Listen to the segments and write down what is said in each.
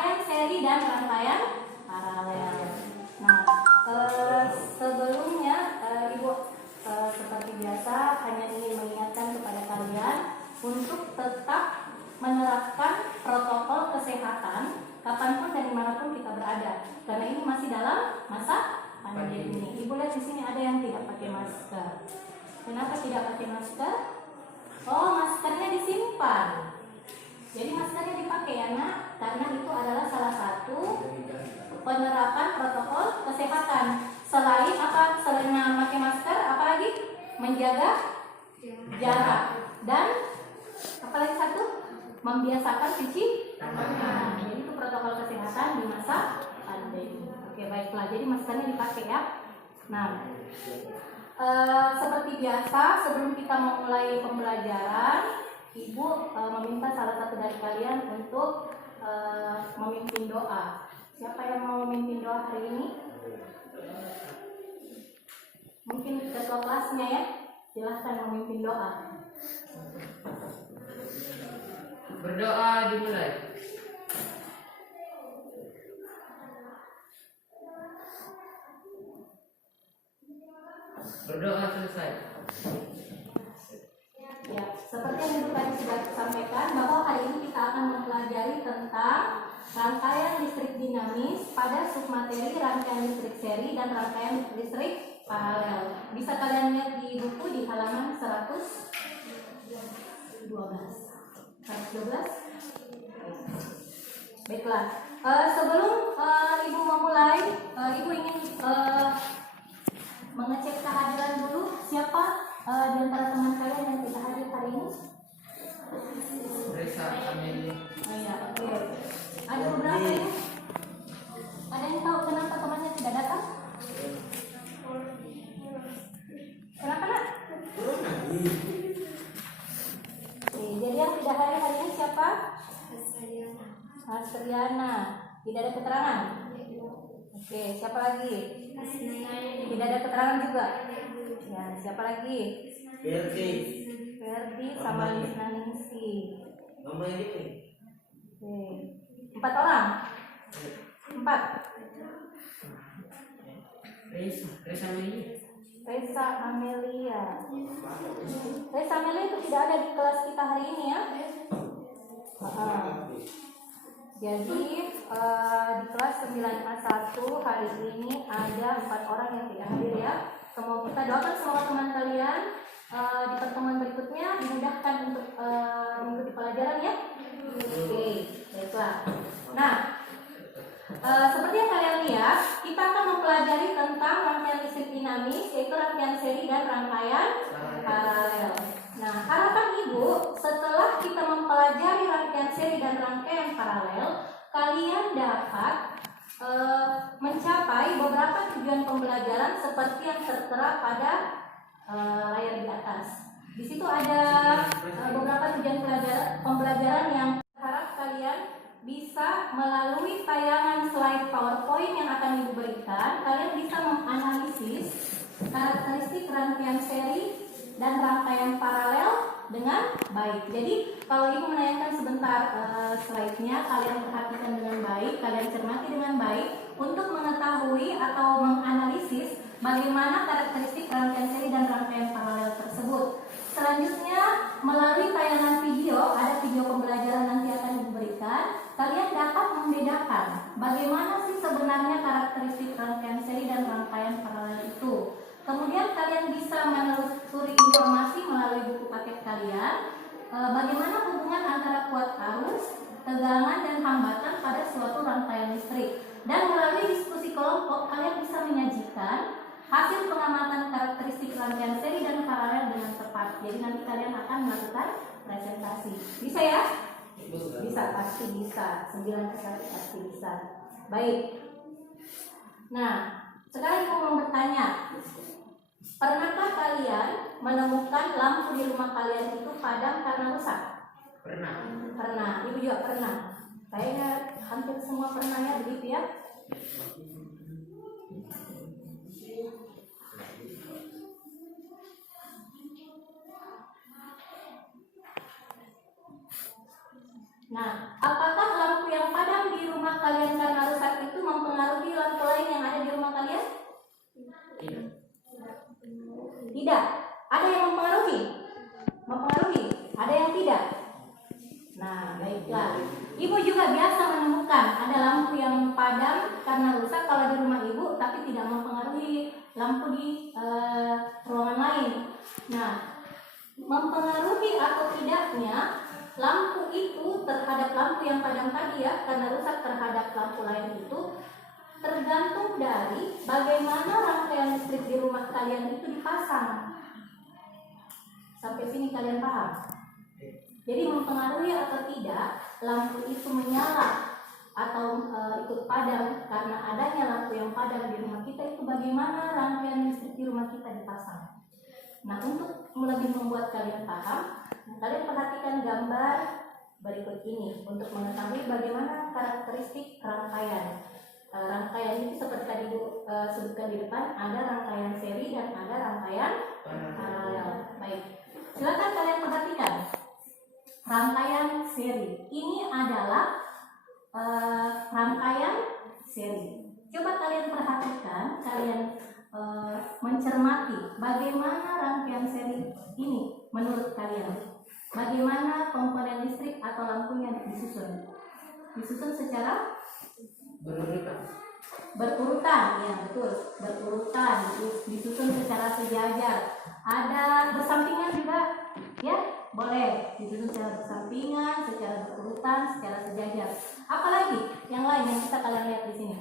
rangkaian seri dan rangkaian paralel. Nah, sebelumnya Ibu seperti biasa hanya ingin mengingatkan kepada kalian untuk tetap menerapkan protokol kesehatan kapanpun dan dimanapun kita berada, karena ini masih dalam masa pandemi ini. Ibu lihat di sini ada yang tidak pakai masker. Kenapa tidak pakai masker? Oh, maskernya disimpan. Jadi maskernya dipakai ya nak, karena itu adalah salah satu penerapan protokol kesehatan. Selain apa? Selain memakai masker, apa lagi? Menjaga jarak dan apa lagi satu? Membiasakan cuci tangan. Jadi itu protokol kesehatan di masa pandemi. Oke, baiklah. Jadi maskernya dipakai ya. Nah, seperti biasa sebelum kita memulai pembelajaran, Ibu meminta salah satu dari kalian untuk memimpin doa. Siapa yang mau memimpin doa hari ini? Mungkin ketua kelasnya ya. Silahkan memimpin doa. Berdoa dimulai. Berdoa selesai. Ya, seperti yang Ibu tadi sudah sampaikan bahwa hari ini kita akan mempelajari tentang rangkaian listrik dinamis pada submateri rangkaian listrik seri dan rangkaian listrik paralel. Bisa kalian lihat di buku di halaman 112. 112. Baiklah. Sebelum Ibu memulai, Ibu ingin mengecek kehadiran dulu. Siapa di antara teman kalian yang tidak hadir hari ini? Resa Amelia. Oh ya, oke. Ada beberapa ya? Ada yang tahu kenapa temannya tidak datang? Kenapa nak? Jadi yang tidak hadir hari ini siapa? Mas Riana. Tidak ada keterangan? Oke, siapa lagi? Tidak ada keterangan juga? Ya, siapa lagi? Ferdi sama Lisna Ningsi. Oke. 4 orang? 4? Resa Amelia. Resa Amelia. Resa Amelia itu tidak ada di kelas kita hari ini ya. Jadi di kelas 9A1 hari ini ada 4 orang yang tidak hadir ya. Semoga kita doakan semua teman kalian di pertemuan berikutnya dimudahkan untuk mengikuti pelajaran ya. Oke, baiklah. Nah, seperti yang kalian lihat, kita akan mempelajari tentang rangkaian listrik dinamis, yaitu rangkaian seri dan rangkaian paralel. Nah, harapan Ibu, setelah kita mempelajari rangkaian seri dan rangkaian paralel, kalian dapat mencapai beberapa tujuan pembelajaran seperti yang tertera pada layar di atas. Di situ ada beberapa tujuan pembelajaran yang harap kalian bisa melalui tayangan slide PowerPoint yang akan Ibu berikan, kalian bisa menganalisis karakteristik rangkaian seri dan rangkaian paralel dengan baik. Jadi kalau Ibu menayangkan sebentar slide-nya, kalian perhatikan dengan baik, kalian cermati dengan baik untuk mengetahui atau menganalisis bagaimana karakteristik rangkaian seri dan rangkaian paralel tersebut. Selanjutnya, melalui tayangan video, ada video pembelajaran nanti akan Ibu berikan, kalian dapat membedakan bagaimana sih sebenarnya karakteristik rangkaian seri dan rangkaian paralel itu. Kemudian kalian bisa menelusuri informasi melalui buku paket kalian, bagaimana hubungan antara kuat arus, tegangan, dan hambatan pada suatu rangkaian listrik. Dan melalui diskusi kelompok, kalian bisa menyajikan hasil pengamatan karakteristik rangkaian seri dan paralel dengan tepat. Jadi nanti kalian akan melakukan presentasi. Bisa ya? Bisa, pasti bisa. 9 ke 1 pasti bisa. Baik. Nah, sekarang Ibu mau bertanya. Pernahkah kalian menemukan lampu di rumah kalian itu padam karena rusak? Pernah. Pernah. Ibu juga pernah. Kayaknya hampir semua pernah ya, begitu ya? Nah, apakah lampu yang padam di rumah Nah, ibu juga biasa menemukan ada lampu yang padam karena rusak kalau di rumah ibu, tapi tidak mempengaruhi lampu di ruangan lain. Nah, mempengaruhi atau tidaknya lampu itu terhadap lampu yang padam tadi ya, karena rusak terhadap lampu lain itu tergantung dari bagaimana rangkaian listrik di rumah kalian itu dipasang. Sampai sini kalian paham? Jadi mempengaruhi atau tidak lampu itu menyala atau ikut padam karena adanya lampu yang padam di rumah kita itu bagaimana rangkaian listrik di rumah kita dipasang. Nah, untuk lebih membuat kalian paham, kalian perhatikan gambar berikut ini untuk mengetahui bagaimana karakteristik rangkaian. Rangkaian itu seperti tadi sebutkan di depan, ada rangkaian seri dan ada rangkaian paralel. Baik, silakan kalian perhatikan rangkaian seri. Ini adalah rangkaian seri. Coba kalian perhatikan, kalian mencermati bagaimana rangkaian seri ini menurut kalian. Bagaimana komponen listrik atau lampunya disusun? Disusun secara berurutan, ya betul, berurutan, disusun secara sejajar. Ada bersampingan juga, ya boleh disusun secara bersampingan, secara berurutan, secara sejajar. Apalagi yang lain yang bisa kalian lihat di sini?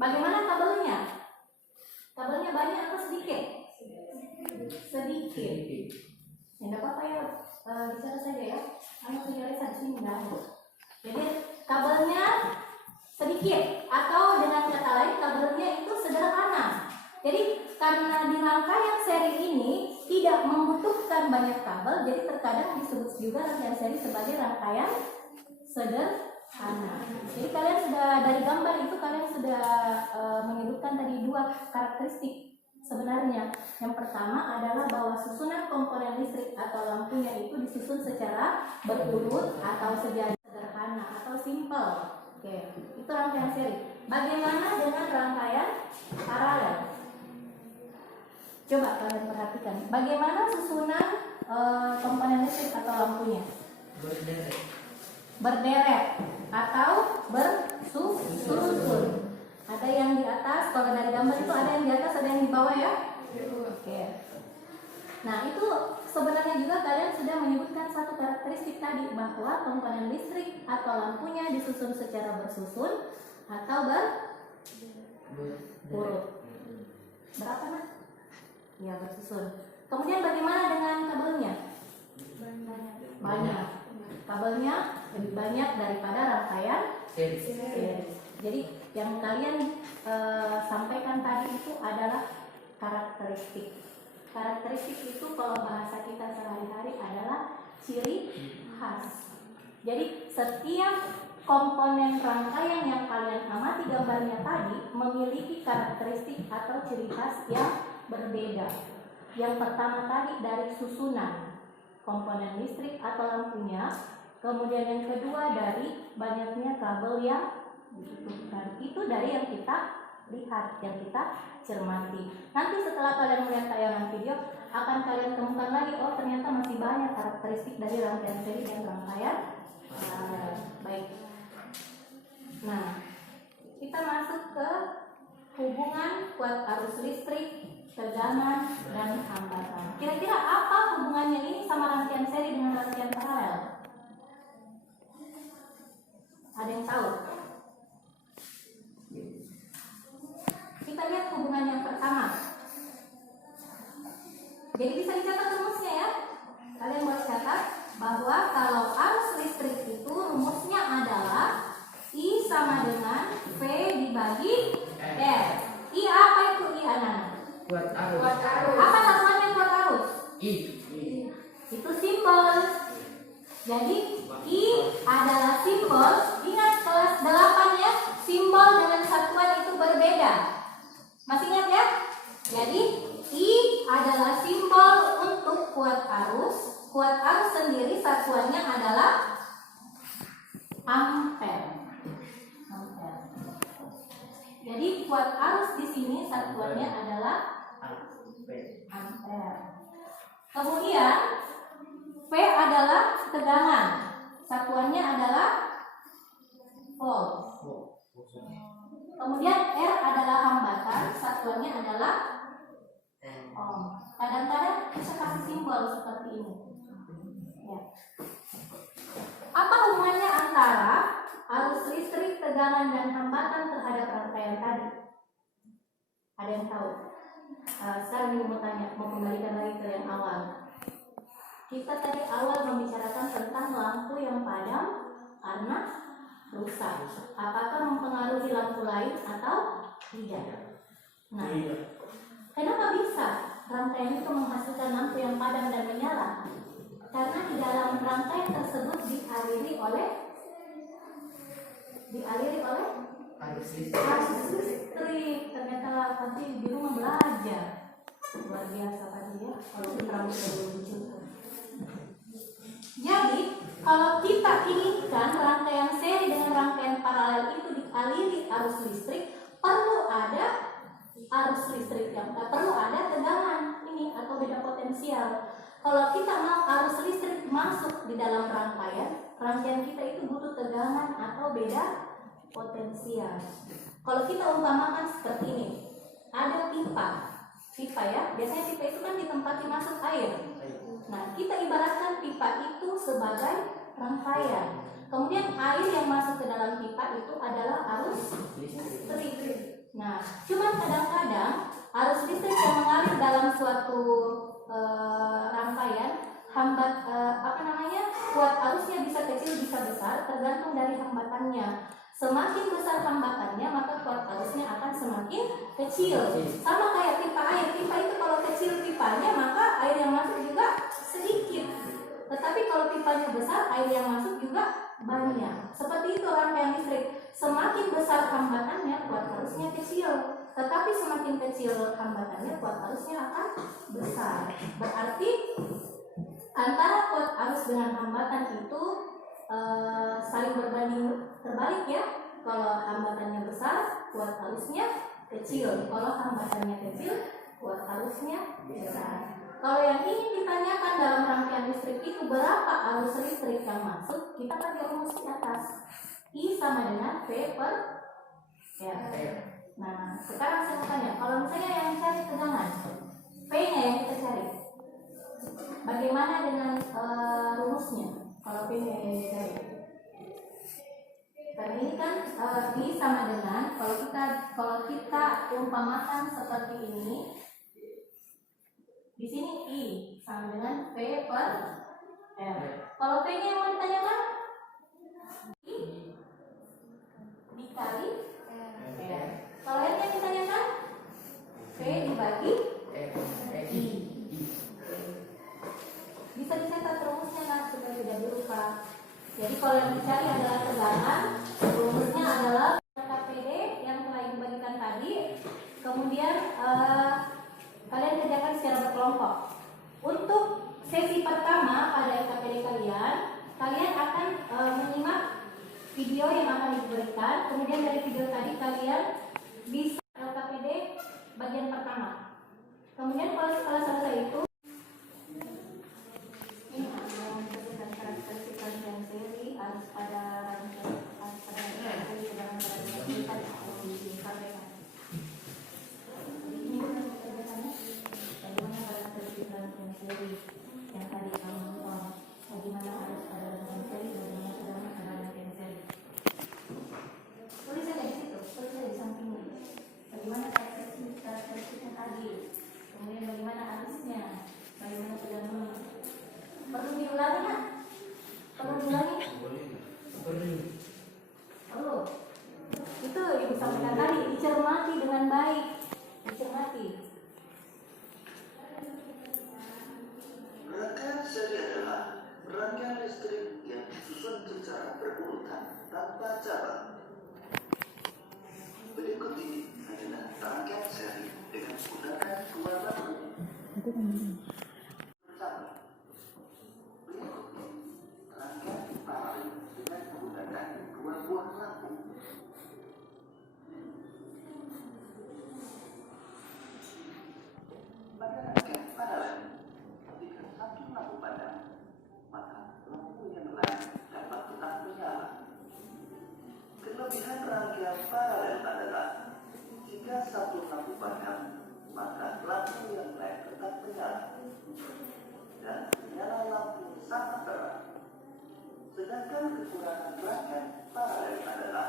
Bagaimana kabelnya? Kabelnya banyak atau sedikit? Sedikit. Ya tidak apa-apa ya, bicara saja ya. Anu tujuannya di sini nggak ada. Jadi kabelnya sedikit, atau dengan kata lain kabelnya itu sederhana. Jadi karena di rangkaian seri ini tidak membutuhkan banyak kabel, jadi terkadang disebut juga rangkaian seri sebagai rangkaian sederhana. Jadi kalian sudah dari gambar itu kalian sudah menyebutkan tadi dua karakteristik sebenarnya. Yang pertama adalah bahwa susunan komponen listrik atau lampunya itu disusun secara berurut atau sejajar, sederhana atau simple. Oke, itu rangkaian seri. Bagaimana dengan rangkaian paralel? Coba kalian perhatikan, bagaimana susunan komponen listrik atau lampunya? Berderet atau bersusun. Ada yang di atas, kalau dari gambar itu ada yang di atas, ada yang di bawah ya. Oke. Nah, itu sebenarnya juga kalian sudah menyebutkan satu karakteristik tadi, bahwa komponen listrik atau lampunya disusun secara bersusun atau berurut. Berapa Mas? Ya, bersusun. Kemudian bagaimana dengan kabelnya? Banyak. Kabelnya lebih banyak daripada rangkaian seri. Jadi yang kalian sampaikan tadi itu adalah karakteristik. Karakteristik itu kalau bahasa kita sehari-hari adalah ciri khas. Jadi setiap komponen rangkaian yang kalian amati gambarnya tadi memiliki karakteristik atau ciri khas yang berbeda. Yang pertama tadi dari susunan komponen listrik atau lampunya, kemudian yang kedua dari banyaknya kabel yang dibutuhkan. Itu dari yang kita lihat, yang kita cermati. Nanti setelah kalian melihat tayangan video akan kalian temukan lagi, oh ternyata masih banyak karakteristik dari rangkaian seri dan rangkaian baik. Nah, kita masuk ke hubungan kuat arus listrik, tegangan, dan hambatan. Kira-kira apa hubungannya ini sama rangkaian seri dengan rangkaian paralel? Ada yang tahu? Kita lihat hubungan yang pertama. Jadi bisa dicatat rumusnya ya. Kalian boleh catat bahwa kalau arus listrik itu rumusnya adalah I sama dengan V dibagi R. I apa itu I anak-anak? Kuat arus. Apa satuannya kuat arus? I. Itu simbol. Jadi I adalah simbol. Ingat kelas 8 ya, simbol dengan satuan itu berbeda. Masih ingat ya? Jadi I adalah simbol untuk kuat arus. Kuat arus sendiri satuannya adalah ampere. Jadi kuat arus di sini satuannya adalah ampere. Kemudian V adalah tegangan. satuannya adalah volt. Kemudian R adalah hambatan, satuannya adalah ohm. Kadang-kadang bisa kasih simbol seperti ini. Ya. Apa hubungannya antara arus listrik, tegangan, dan hambatan terhadap rangkaian tadi? Ada yang tahu? Sekarang mau tanya, mau kembalikan lagi ke yang awal. Kita tadi awal membicarakan tentang lampu yang padam karena rusak. Apakah mempengaruhi lampu lain atau tidak? Nah, kenapa bisa rangkaian itu menghasilkan lampu yang padam dan menyala? Karena di dalam rangkaian tersebut dialiri oleh Arus arus listrik. Ternyata pasti di rumah belajar luar biasa tadi ya, kalau kita lucu. Jadi kalau kita inginkan rangkaian seri dengan rangkaian paralel itu dialiri arus listrik, perlu ada arus listrik yang perlu ada tegangan ini atau beda potensial. Kalau kita mau arus listrik masuk di dalam rangkaian kita itu butuh tegangan atau beda potensial. Kalau kita umpamakan seperti ini, ada pipa ya, biasanya pipa itu kan ditempati masuk air. Nah, kita ibaratkan pipa itu sebagai rangkaian. Kemudian air yang masuk ke dalam pipa itu adalah arus listrik. Nah, cuman kadang-kadang arus listrik yang mengalir dalam suatu rangkaian kuat arusnya bisa kecil bisa besar tergantung dari hambatannya. Semakin besar hambatannya maka kuat arusnya akan semakin kecil. Sama kayak pipa air. Pipa itu kalau kecil pipanya maka air yang masuk juga sedikit. Tetapi kalau pipanya besar air yang masuk juga banyak. Seperti itu rangkaian listrik. Semakin besar hambatannya kuat arusnya kecil. Tetapi semakin kecil hambatannya kuat arusnya akan besar. Berarti antara kuat arus dengan hambatan itu saling berbanding terbalik ya. Kalau hambatannya besar, kuat arusnya kecil. Kalau hambatannya kecil, kuat arusnya besar. Kalau yang ingin ditanyakan dalam rangkaian listrik itu berapa arus listrik yang masuk, kita pakai rumus di atas. I sama dengan V per R. Nah, sekarang saya mau tanya, kalau misalnya yang cari tegangan, P-nya yang kita cari, bagaimana dengan rumusnya? Kalau P-nya yang kita cari, karena ini kan I sama dengan kalau kita umpamakan seperti ini, di sini I sama dengan P per R. Kalau P-nya yang mau ditanyakan, I dikali R. Kalau R-nya ditanyakan, P dibagi I. Bisa dicatat rumusnya kan supaya tidak lupa. Jadi kalau yang dicari adalah tegangan, rumusnya adalah KPD yang telah dibagikan tadi. Kemudian kalian kerjakan secara berkelompok. Untuk sesi pertama pada KPD kalian akan menyimak video yang akan diberikan. Kemudian dari video tadi kalian bisa LKPD bagian pertama. Kemudian kalau setelah selesai itu ini ada karakteristik rangkaian seri harus pada rangkaian tegangan pada kita disampaikan. Ini kan kerjakannya bagaimana karakteristik rangkaian seri yang tadi kamu ngomong, bagaimana harus pada rangkaian seri, bagaimana tegangan pada rangkaian seri. Tulis aja di situ, tulis aja di sampingnya. Bagaimana karakteristiknya tadi, kemudian bagaimana arusnya, bagaimana tegangannya. Perlu diulangi nggak? Perlu diulangi? Perlu. Itu ibu sampaikan tadi, dicermati dengan baik, dicermati. Rangkaian seri adalah rangkaian listrik yang disusun secara berurutan tanpa cabang. Berikut ini adalah rangkaian seri dengan menggunakan dua lampu. Pertama, berikut ini rangkaian paralel dengan menggunakan dua buah lampu. Pada rangkaian paralel, jika satu lampu padam, maka lampu yang lain dapat rangkaian paralel adalah jika satu lampu padam, maka lampu yang lain tetap menyala dan menyala lampu sangat terang. Sedangkan kekurangan rangkaian paralel adalah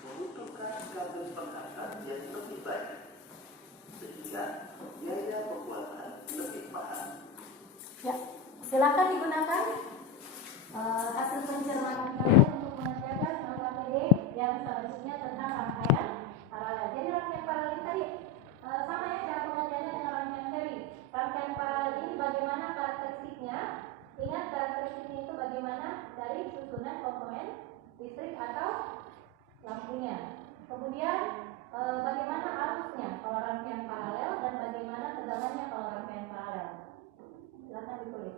membutuhkan kabel penghantar yang lebih banyak, sehingga biaya pembuatan lebih mahal. Ya, silakan digunakan hasil pencermatan kalian untuk mengerjakan LKPD yang selanjutnya tentang rangkaian paralel. Jadi rangkaian paralel tadi sama ya cara pengerjaannya dengan rangkaian seri. Rangkaian paralel ini bagaimana karakteristiknya? Ingat karakteristiknya itu bagaimana dari susunan komponen listrik atau lampunya. Kemudian bagaimana arusnya kalau rangkaian paralel dan bagaimana tegangannya kalau rangkaian paralel. Silakan ditulis.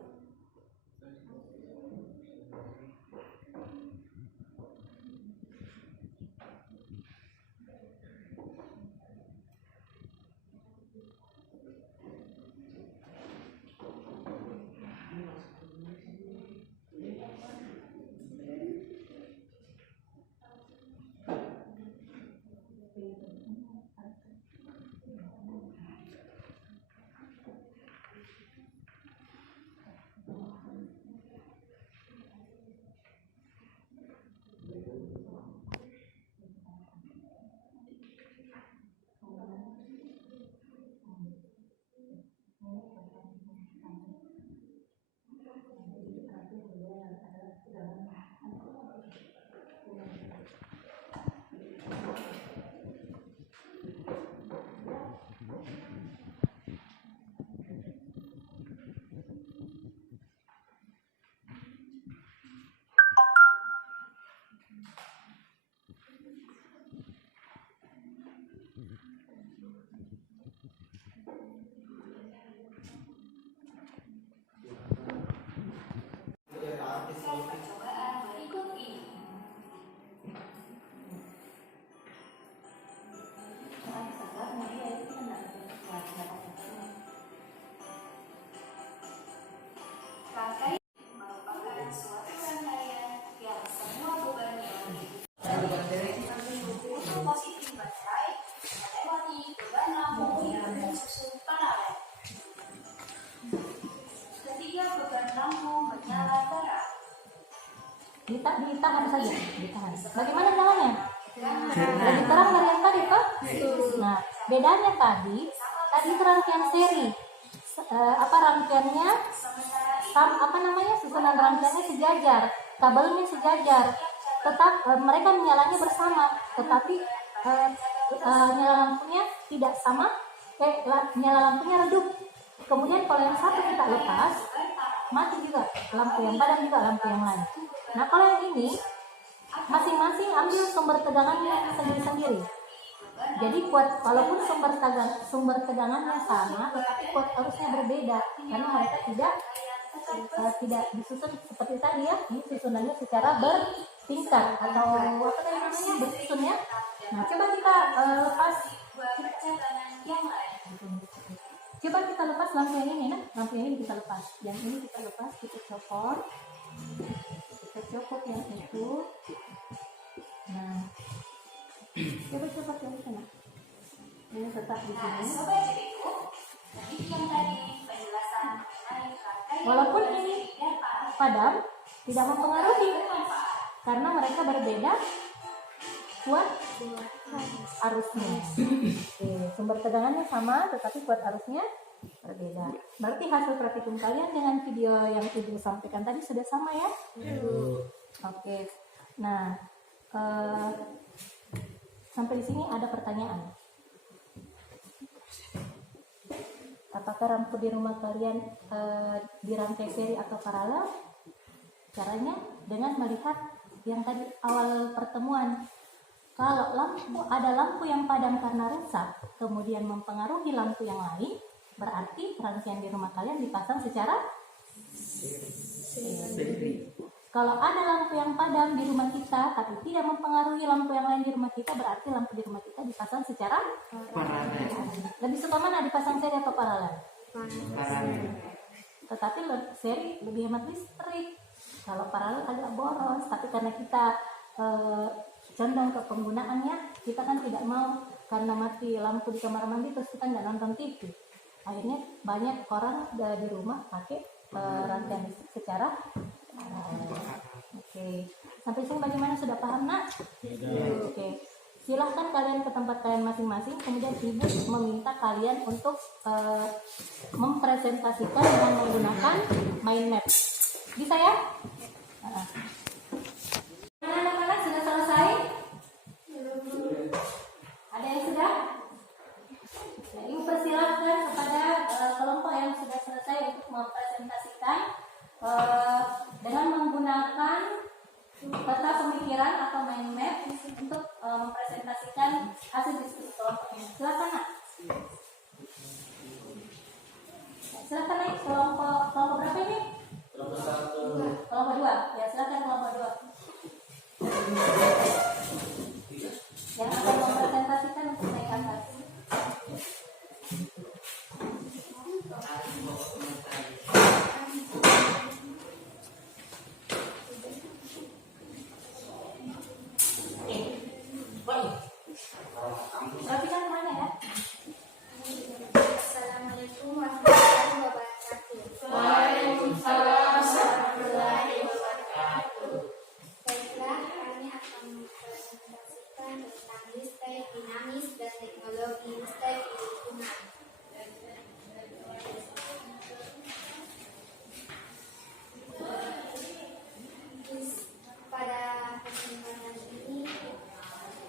Rangkaian merupakan suatu rangkaian yang semua bebannya untuk posisi baterai melewati beban lampu yang tersusun paralel. Ketika beban lampu menyala terang, Ditahan saja, ditahan. Bagaimana jalannya? Lebih terang dari yang tadi, Pak? Nah, bedanya tadi itu rangkaian seri. Rangkaiannya susunan rangkaiannya sejajar, kabelnya sejajar. Tetap mereka menyalanya bersama, tetapi nyala lampunya tidak sama. Nyala lampunya redup. Kemudian kalau yang satu kita lepas, mati juga lampu yang padam juga lampu yang lain. Nah, kalau yang ini masing-masing ambil sumber tegangannya sendiri-sendiri. Jadi walaupun sumber tegangannya sama, tetapi kuat arusnya berbeda karena mereka tidak disusun seperti tadi ya. Ini susunannya secara bertingkat atau apa tadi namanya, bersusun ya. Nah, coba kita lepas. Coba kita lepas lampu yang ini, nah. Lampu yang ini kita lepas. Yang ini kita lepas, kita copot. Kita copot yang itu. Nah, coba copot yang sana. Ini tetap di sini. sobat jadiku, demikian tadi penjelasan mengenai rangkaian Walaupun ini padam, tidak mempengaruhi karena mereka berbeda kuat arusnya. Sumber tegangannya sama, tetapi kuat arusnya berbeda. Berarti hasil praktikum kalian dengan video yang Ibu sampaikan tadi sudah sama ya? Oke. Nah, sampai di sini ada pertanyaan. Apakah lampu di rumah kalian dirangkai seri atau paralel? Caranya dengan melihat yang tadi awal pertemuan. Kalau ada lampu yang padam karena rusak, kemudian mempengaruhi lampu yang lain, berarti rangkaian di rumah kalian dipasang secara seri. Kalau ada lampu yang padam di rumah kita, tapi tidak mempengaruhi lampu yang lain di rumah kita, berarti lampu di rumah kita dipasang secara paralel. Lebih suka mana, dipasang seri atau paralel? Paralel. Tetapi seri lebih hemat listrik. Kalau paralel agak boros, tapi karena kita condong ke penggunaannya, kita kan tidak mau karena mati lampu di kamar mandi terus kita nggak nonton TV. Akhirnya banyak orang di rumah pakai rangkaian listrik secara Oke. Sampai sini bagaimana, sudah paham nak? Oke. Silahkan kalian ke tempat kalian masing-masing, kemudian ibu meminta kalian untuk mempresentasikan dengan menggunakan mind map. Bisa ya? Anak-anak sudah selesai? Ada yang sudah? Ya, ibu persilahkan kepada kelompok yang sudah selesai untuk mempresentasikan dengan menggunakan peta pemikiran atau mind map untuk mempresentasikan hasil diskusi kelompoknya. Silakan nak. Silakan naik kelompok berapa ini? Kelompok 2. Ya, silakan kelompok 2. Yang akan mempresentasikan untuk naik atas. Rapikan kemana ya? Assalamualaikum warahmatullahi wabarakatuh. Waalaikumsalam warahmatullahi wabarakatuh. Baiklah, kami akan mempresentasikan tentang listrik dinamis dan teknologi listrik di lingkungan. Pada kesempatan ini,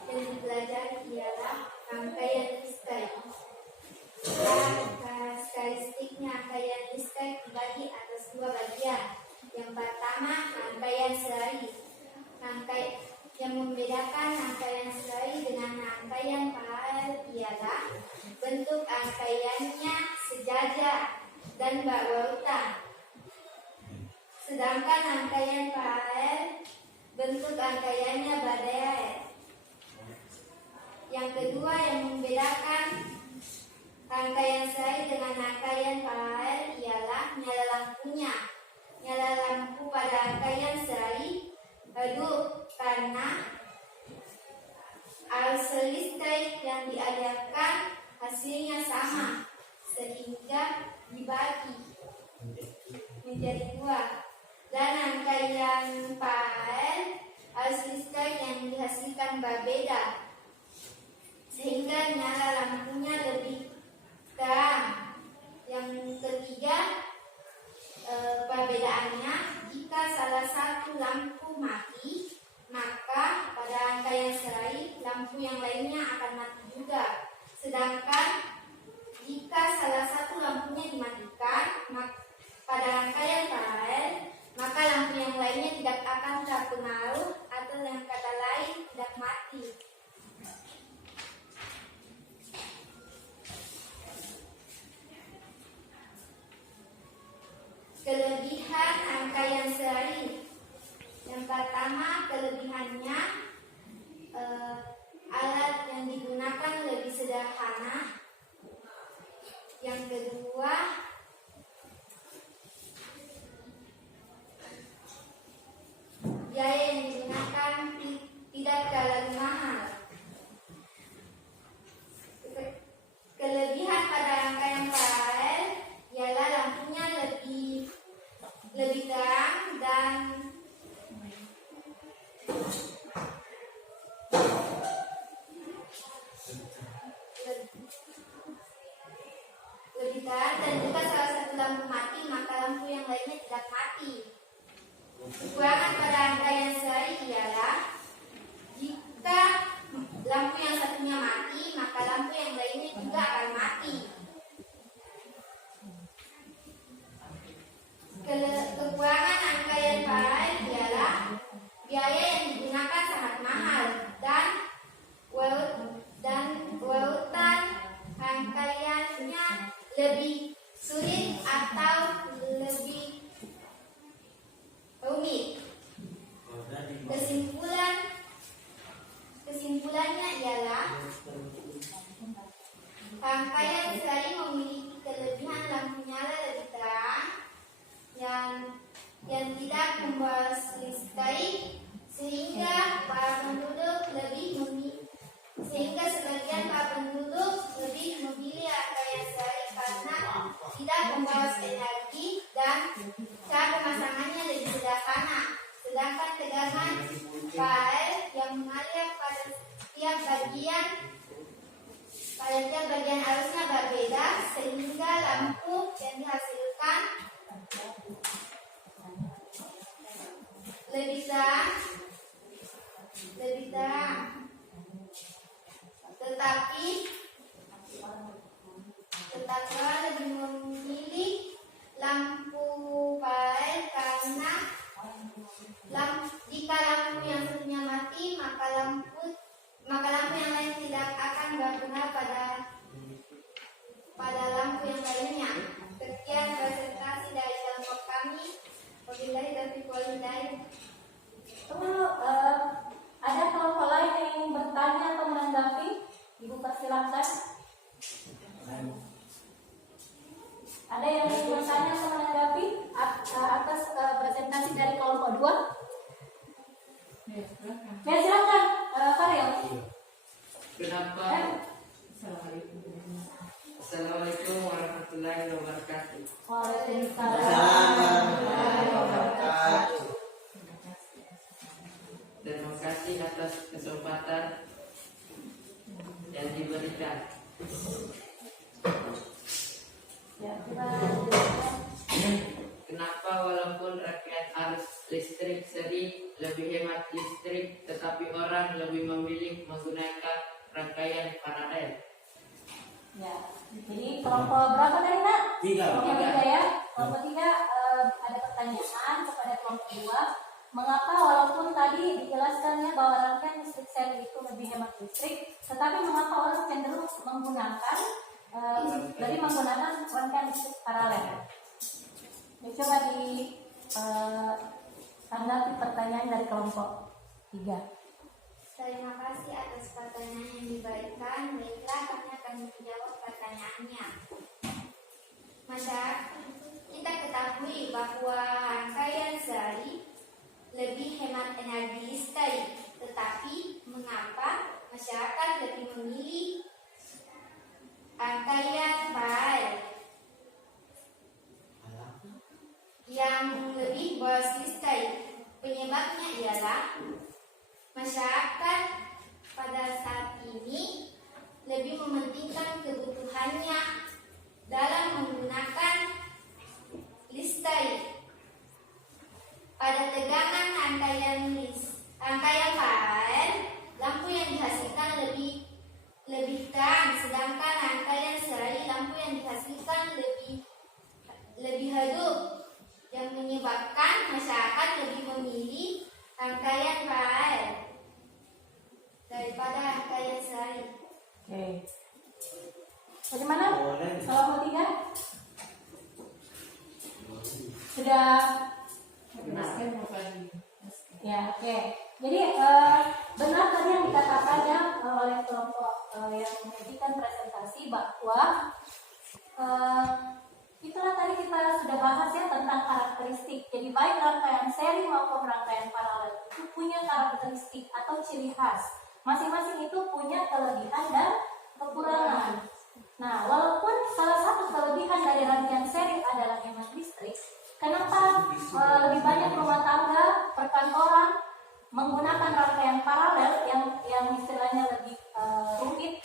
yang dipelajari ialah rangkaian listrik. Karakteristiknya rangkaian listrik dibagi atas 2 bagian. Yang pertama, rangkaian seri. Yang membedakan rangkaian seri dengan rangkaian paralel ialah bentuk rangkaiannya sejajar dan berurutan. Sedangkan rangkaian paralel bentuk rangkaiannya berderet. Yang kedua yang membedakan rangkaian seri dengan rangkaian paralel ialah nyala lampunya. Nyala lampu pada rangkaian seri redup karena arus listrik yang dialirkan hasilnya sama, sehingga dibagi menjadi 2. Dan rangkaian paralel arus listrik yang dihasilkan berbeda, sehingga nyala lampunya lebih terang. Yang ketiga, perbedaannya, jika salah satu lampu mati, maka pada rangkaian seri lampu yang lainnya akan mati juga. Sedangkan jika salah satu lampunya dimatikan pada rangkaian paralel, maka lampu yang lainnya tidak akan terpengaruh, atau yang kata lain tidak mati. Kelebihan rangkaian seri. Yang pertama, kelebihannya alat yang digunakan lebih sederhana. Yang kedua, biaya yang digunakan tidak terlalu mahal. Kelebihan pada rangkaian paralel ialah lampunya lebih terang dan jika salah satu lampu mati, maka lampu yang lainnya tidak mati. Kekurangan pada rangkaian seri ialah jika lampu yang satunya mati, maka lampu yang lainnya juga akan mati. Kekurangan rangkaian paralel ialah biaya yang digunakan sangat mahal dan urutan rangkaiannya lebih sulit atau lebih rumit. Kesimpulannya ialah rangkaian seri memiliki kelebihan lampu nyala lebih terang yang tidak memboros listrik, sehingga sebagian para penduduk lebih memilih rangkaian serai karena tidak membawa energi dan cara pemasangannya lebih sederhana. Sedangkan tegangan PAL yang mengalir pada tiap bagian arusnya berbeda sehingga lampu yang dihasilkan lebih terang, tetapi orang lebih memilih lampu PAL karena jika lampu yang satunya mati maka lampu yang lain tidak akan berguna pada lampu yang lainnya. Sekian presentasi dari kelompok kami. Wabillahi taufiq wal hidayah. Ada kelompok lain yang ingin bertanya atau menanggapi? Ibu persilahkan. Ada yang ingin bertanya atau menanggapi atas presentasi dari kelompok 2? Ya silakan, Farel. Kenapa? Assalamualaikum warahmatullahi wabarakatuh. Waalaikumsalam. Terima kasih atas kesempatan yang diberikan. Ya, Kenapa walaupun rangkaian arus listrik seri lebih hemat listrik, tetapi orang lebih memilih menggunakan rangkaian paralel? ya. Jadi kelompok berapa tadi, Nak? 3. Kelompok 3 ya. Kelompok 3 ada pertanyaan kepada kelompok 2. Mengapa walaupun tadi dijelaskannya bahwa rangkaian listrik seri itu lebih hemat listrik, tetapi mengapa orang cenderung menggunakan rangkaian listrik paralel? Ya, coba tanggapi pertanyaan dari kelompok 3. Terima kasih atas pertanyaan yang diberikan. Baiklah, kami akan menjawab pertanyaannya. Kita ketahui bahwa rangkaian seri lebih hemat energi listrik, tetapi mengapa masyarakat lebih memilih rangkaian PAL yang lebih boros listrik? Penyebabnya ialah masyarakat pada saat ini lebih mementingkan kebutuhannya dalam menggunakan listrik. Pada tegangan rangkaian PAL, lampu yang dihasilkan lebih terang, sedangkan rangkaian serai lampu yang dihasilkan lebih redup, yang menyebabkan masyarakat lebih memilih rangkaian PAL daripada rangkaian serai. Oke. Bagaimana? Kelompok 3? Sudah. Ya, oke. Jadi benar tadi yang dikatakannya oleh kelompok yang menyajikan presentasi bahwa itulah tadi kita sudah bahas ya tentang karakteristik. Jadi baik rangkaian seri maupun rangkaian paralel itu punya karakteristik atau ciri khas. Masing-masing itu punya kelebihan dan kekurangan. Nah, walaupun salah satu kelebihan dari rangkaian seri adalah hemat listrik, kenapa lebih banyak rumah tangga, perkantoran menggunakan rangkaian paralel yang istilahnya lebih rumit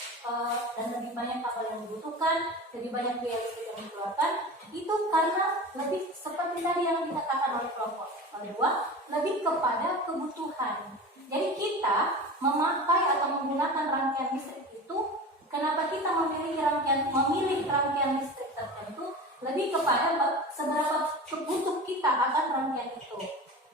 dan lebih banyak kabel yang dibutuhkan, lebih banyak biaya listrik yang dikeluarkan? Itu karena lebih seperti tadi yang dikatakan oleh kelompok kedua, lebih kepada kebutuhan. Jadi kita memakai atau menggunakan rangkaian listrik itu, kenapa kita memilih rangkaian listrik tertentu? Lebih kepada seberapa kebutuh kita akan rangkaian itu.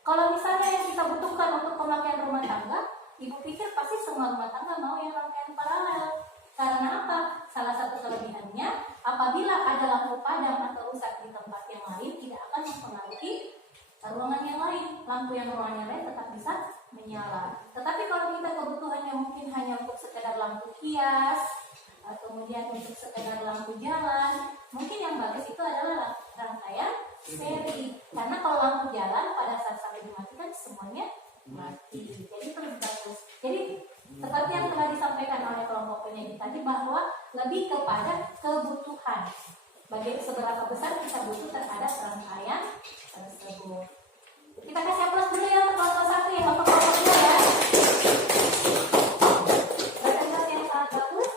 Kalau misalnya yang kita butuhkan untuk pemakaian rumah tangga, ibu pikir pasti semua rumah tangga mau yang rangkaian paralel. Karena apa? Salah satu kelebihannya, apabila ada lampu padam atau rusak di tempat yang lain, tidak akan mempengaruhi ruangan yang lain. Lampu yang ruangan yang lain tetap bisa menyala. Tetapi kalau kita kebutuhannya mungkin hanya untuk sekedar lampu hias, kemudian untuk sekedar lampu jalan, mungkin yang bagus itu adalah rangkaian seri. Karena kalau lampu jalan pada saat sampai dimatikan semuanya mati. lebih kepada kebutuhan. Bagaimana seberapa besar kita butuh terhadap rangkaian tersebut. Kita kasih aplaus dulu ya untuk kelompok 1 ya, untuk kelompok 2 ya. Presentasi yang sangat bagus,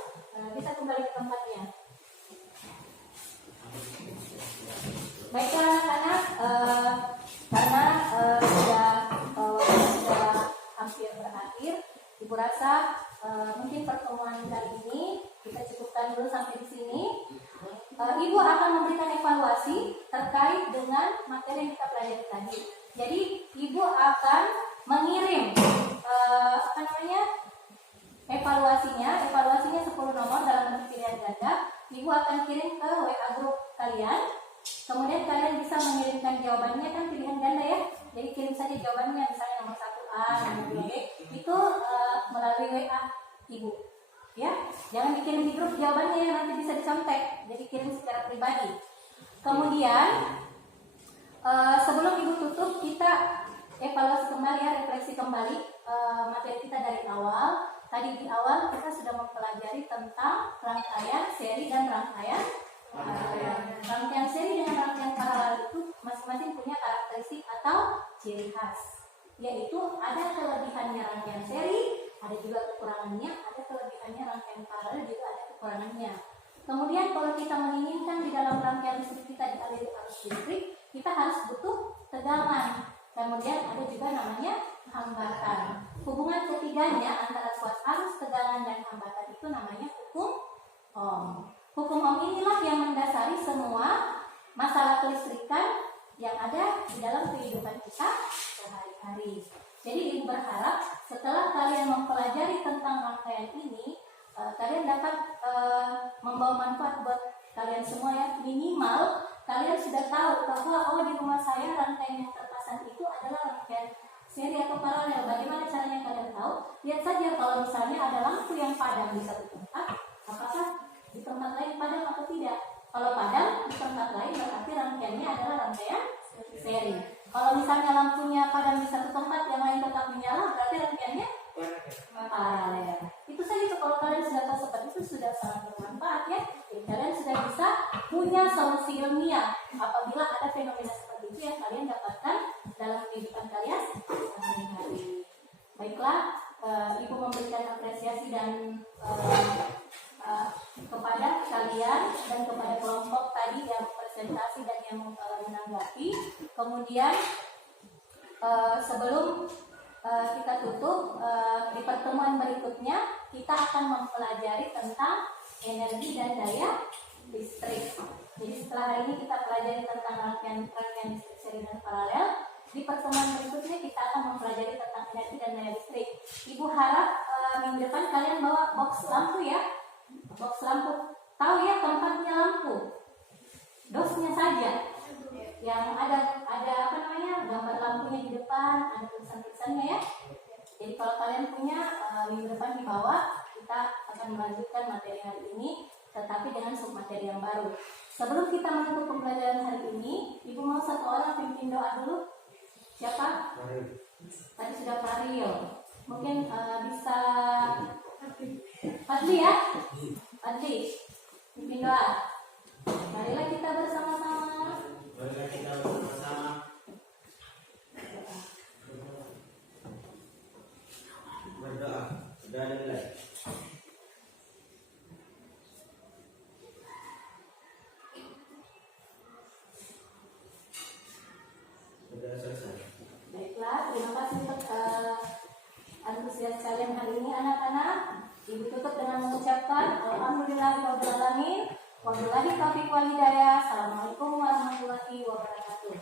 bisa kembali ke tempatnya. Baiklah anak-anak, karena sudah hampir berakhir, Ibu rasa mungkin pertemuan kali ini kita cukupkan dulu sampai di sini. Ibu akan memberikan evaluasi terkait dengan materi yang kita pelajari tadi. Jadi Ibu akan mengirim evaluasinya 10 nomor dalam bentuk pilihan ganda. Ibu akan kirim ke WA grup kalian. Kemudian kalian bisa mengirimkan jawabannya, kan pilihan ganda ya. Jadi kirim saja jawabannya, misalnya nomor 1A, nomor 2B, itu melalui WA Ibu. Ya, jangan dikirim di grup jawabannya, nanti bisa dicontek. Jadi kirim secara pribadi. Kemudian sebelum Ibu tutup, kita evaluasi kembali ya, refleksi kembali materi kita dari awal. Tadi di awal kita sudah mempelajari tentang rangkaian seri dan rangkaian paralel. Rangkaian seri dengan rangkaian paralel itu masing-masing punya karakteristik atau ciri khas, yaitu ada kelebihannya rangkaian seri, ada juga kekurangannya, ada kelebihannya rangkaian paralel, juga ada kekurangannya. Kemudian kalau kita menginginkan di dalam rangkaian listrik kita dialiri arus listrik, kita harus butuh tegangan. Kemudian ada juga namanya hambatan. Hubungan ketiganya antara kuas arus, tegangan, dan hambatan itu namanya hukum Ohm. Hukum Ohm inilah yang mendasari semua masalah kelistrikan yang ada di dalam kehidupan kita sehari-hari. Jadi Ibu berharap setelah kalian mempelajari tentang rangkaian ini, kalian dapat membawa manfaat buat kalian semua ya. Minimal kalian sudah tahu bahwa di rumah saya rangkaian yang terpasang itu adalah rangkaian seri atau paralel. Bagaimana caranya kalian tahu? Lihat saja kalau misalnya ada lampu yang padam di satu tempat, apakah di tempat lain padam atau tidak? Kalau padam di tempat lain berarti rangkaiannya adalah rangkaian seri. Kalau misalnya lampunya padam di satu tempat, yang lain tetap menyala, berarti rangkaiannya paralel. Itu saja tuh, kalau kalian sudah tahu seperti itu sudah sangat bermanfaat ya. Jadi kalian sudah bisa punya solusi ilmiah apabila ada fenomena seperti itu yang kalian dapatkan dalam kehidupan kalian sehari-hari. Baiklah, Ibu memberikan apresiasi dan kepada kalian dan kepada kelompok tadi yang presentasi dan yang menanggapi. Kemudian sebelum kita tutup, di pertemuan berikutnya kita akan mempelajari tentang energi dan daya listrik. Jadi setelah hari ini kita pelajari tentang rangkaian listrik seri dan paralel. Di pertemuan berikutnya kita akan mempelajari tentang energi dan daya listrik. Ibu harap minggu depan kalian bawa box lampu ya. Box lampu, tahu ya tempatnya lampu, dosnya saja yang ada gambar lampunya di depan, ada tulisan-tulisannya ya. Jadi kalau kalian punya, minggu depan dibawa. Kita akan melanjutkan materi hari ini, tetapi dengan submateri yang baru. Sebelum kita menutup pembelajaran hari ini, Ibu mau satu orang pimpin doa dulu. Siapa? Tadi sudah Mario. Mungkin bisa Fadli ya? Fadli, pimpin doa. Marilah kita bersama-sama. Berdoa. Sudah dimulai. Sudah selesai. Baiklah, terima kasih untuk antusias kalian hari ini anak-anak. Ibu tutup dengan mengucapkan alhamdulillahirabbil alamin. Wabillahi taufiq wal hidayah. Assalamualaikum warahmatullahi wabarakatuh.